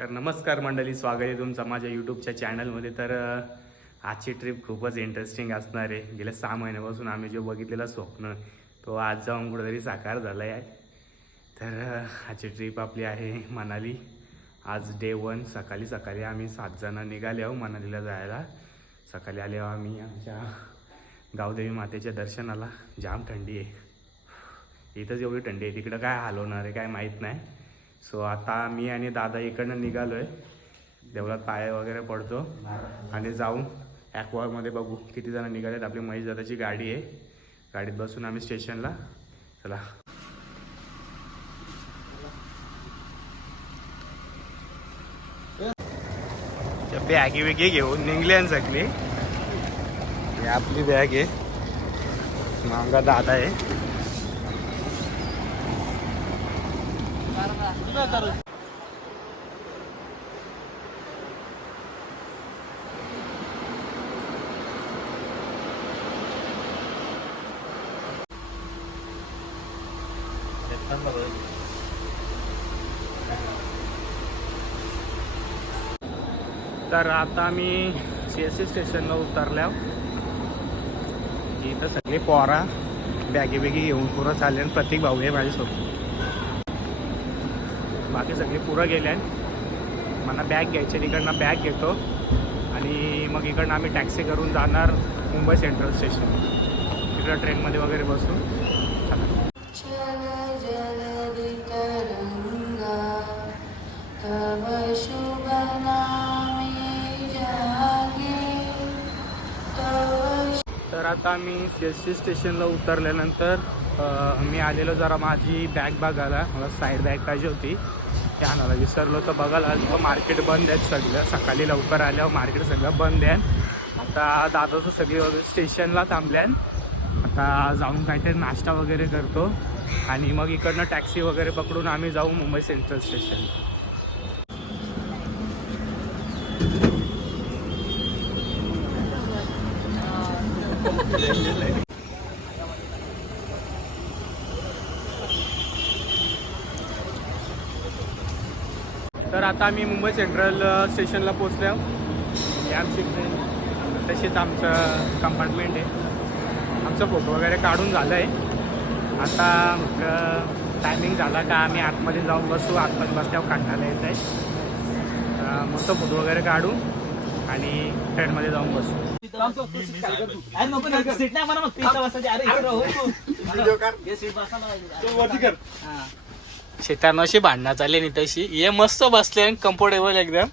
तर नमस्कार मंडळी, स्वागत आहे तुमचं माझ्या यूट्यूबच्या चॅनलमध्ये. तर आजची ट्रिप खूपच इंटरेस्टिंग असणार आहे. गेल्या 6 महिन्यापासून आम्ही जो बघितलेला स्वप्न तो आज जाऊन कुठेतरी साकार झाला आहे. तर आजची ट्रिप आपली आहे मनाली. आज डे 1. सकाळी आम्ही 7 जण निघाले आहो मनालीला जायला. सकाळी आले आहो आम्ही आमच्या गावदेवी मातेच्या दर्शनाला. जाम थंडी आहे इथंच, एवढी थंडी आहे. तिकडं काय हाल होणार आहे काय माहीत नाही. सो आता मी आणि दादा इकडनं निघालो आहे. देवळात पाय वगैरे पडतो आणि जाऊन ॲक्वामध्ये बघू किती जण निघालेत. आपली महेश दादाची गाडी आहे, गाडीत बसून आम्ही स्टेशनला. चला. बॅगी वेगी घेऊन निघले सगळी. ही आपली बॅग आहे, मांगा दादा आहे. तर आता आम्ही CST स्टेशनला उतरल्या. इथं सगळे पोरा बॅगी घेऊन पुरं चालले. प्रतीक भाऊ आहे माझ्यासोबत. बाकी सगळे पुरं गेले. मला बॅग घ्यायचे, तिकडनं बॅग घेतो आणि मग इकडनं आम्ही टॅक्सी करून जाणार मुंबई सेंट्रल स्टेशन. तिकडं ट्रेनमध्ये वगैरे बसू. तर आता आम्ही CST स्टेशनला उतरल्यानंतर मी आलेलो जरा माझी बॅग बघायला. मला साईड बॅग पाहिजे होती, ते आणायला विसरलो. तर बघायला आलो मार्केट बंद आहेत सगळं. सकाळी लवकर आल्यावर मार्केट सगळं बंद आहे. आता दादाचं सगळी वगैरे स्टेशनला थांबल्या. आता जाऊन काहीतरी नाश्ता वगैरे करतो आणि मग इकडनं टॅक्सी वगैरे पकडून आम्ही जाऊ मुंबई सेंट्रल स्टेशन. तर आता आम्ही मुंबई सेंट्रल स्टेशनला पोचलो. ही आमची ट्रेन, तशीच आमचं कंपार्टमेंट आहे. आमचा फोटो वगैरे काढून झालं आहे. आता टायमिंग झाला का आम्ही आतमध्ये जाऊन बसू. आतमध्ये बसल्यावर काढण्याला येत आहे. मस्त फोटो वगैरे काढू आणि ट्रेनमध्ये जाऊन बसू. शेतानं अशी भांडणं चालली नाही तशी. हे मस्त बसले कम्फर्टेबल एकदम.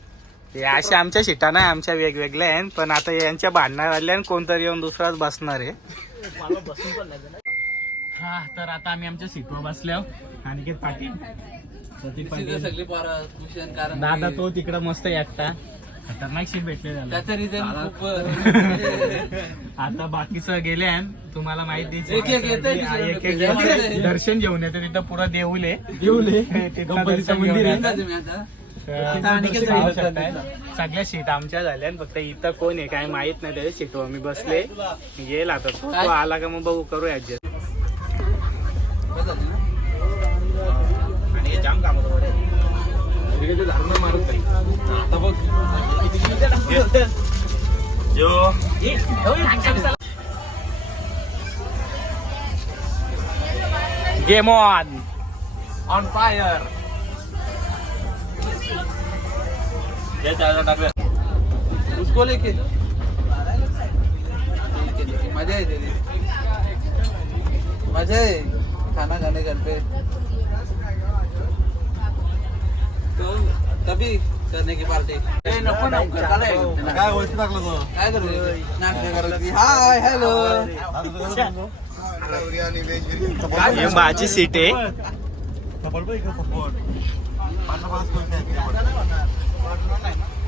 हे असे आमच्या सीटा नाही, आमच्या वेगवेगळ्या आहेत. पण आता यांच्या भांडणं झाल्या आणि कोणतरी येऊन दुसराच बसणार आहे. हा, तर आता आम्ही आमच्या सीटवर बसल्या. अनिकेत पाटील, प्रतीक पाटील, दादा तो तिकडं मस्त एकटा. खतरनाक सीट भेटले झालं. आता बाकीचं गेले तुम्हाला माहिती. दर्शन घेऊन येते तिथं पुरा देऊले सगळ्या सीट आमच्या झाल्या. फक्त इथं कोण आहे काय माहित नाही. त्याच्या सीटवर मी बसले. येईल आता तो आला का मग बघू, करू ऍडजस्ट. आणि जाम काम मारत आता बघ गेम ऑन फायर. उसको लेके मजा है तेरी, मजा है खाना खाने घर पे. तो तभी करने की पार्टी. नको ना काय गोष्ट टाकलं तो काय करू नाटक करायची. Hi hello. ये माझी सीट आहे.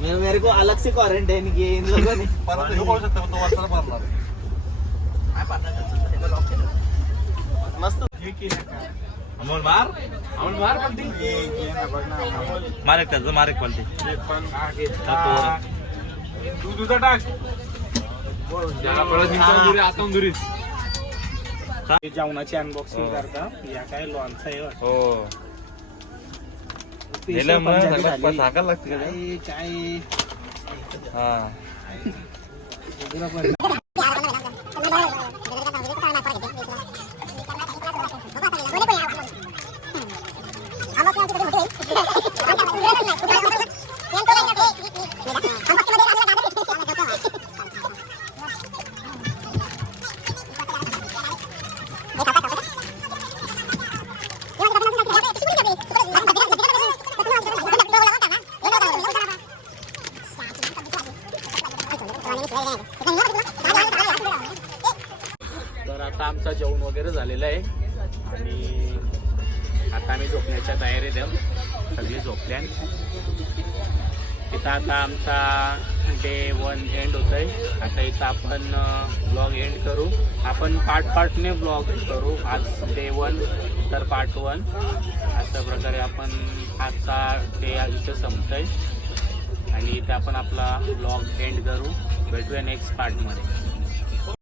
मेरे को अलग से क्वारंटाइन किए इन लोगों ने. मस्त अमोल मार मार एक त्याचं मार एक पलटी तू तुझा टाक. जेवणाची अनबॉक्सिंग करता. या काय लॉन्च आहे. हो सांगायला लागते हा तर आता आमचा जेवण वगैरे झालेलं आहे आणि आता आम्ही झोपण्याच्या तयारीत आहे. सगळी झोपल्या. इथं आता आमचा डे 1 एंड होत आहे. आता इथं आपण ब्लॉग एंड करू. आपण पार्टने ब्लॉग करू. आज डे 1 तर पार्ट 1 अशा प्रकारे आपण आजचा डे इथं संपतोय आणि इथे आपण आपला ब्लॉग एंड करू. भेटूया नेक्स्ट पार्टमध्ये.